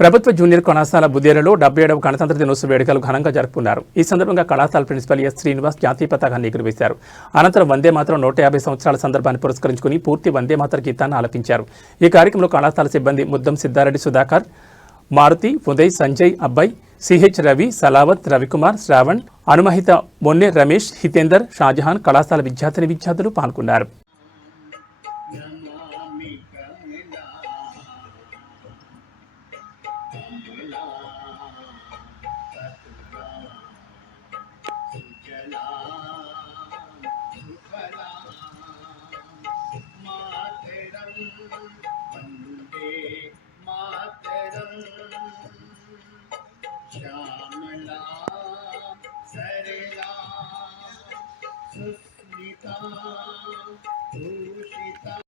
ప్రభుత్వ జూనియర్ కళాశాల బుదేలలో 77వ గణతంత్ర దినోత్సవ వేడుకలు ఘనంగా జరుపుకున్నారు. ఈ సందర్భంగా కళాశాల ప్రిన్సిపల్ ఎస్ శ్రీనివాస్ జాతీయ పతాకాన్ని ఎగురవేశారు. అనంతరం వందే మాతరం 150 సంవత్సరాల సందర్భాన్ని పురస్కరించుకుని పూర్తి వందే మాతర గీతాన్ని ఆలపించారు. ఈ కార్యక్రమంలో కళాశాల సిబ్బంది ముద్దం సిద్ధారెడ్డి సుధాకర్, మారుతి, ఉదయ్, సంజయ్, అబ్బాయి, సిహెచ్ రవి, సలావత్, రవికుమార్, శ్రావణ్, అనుమహిత, మొన్నె రమేష్, హితేందర్, షాజహాన్, కళాశాల విద్యార్థులు పాల్గొన్నారు. श्यामला सरला सुस्मिता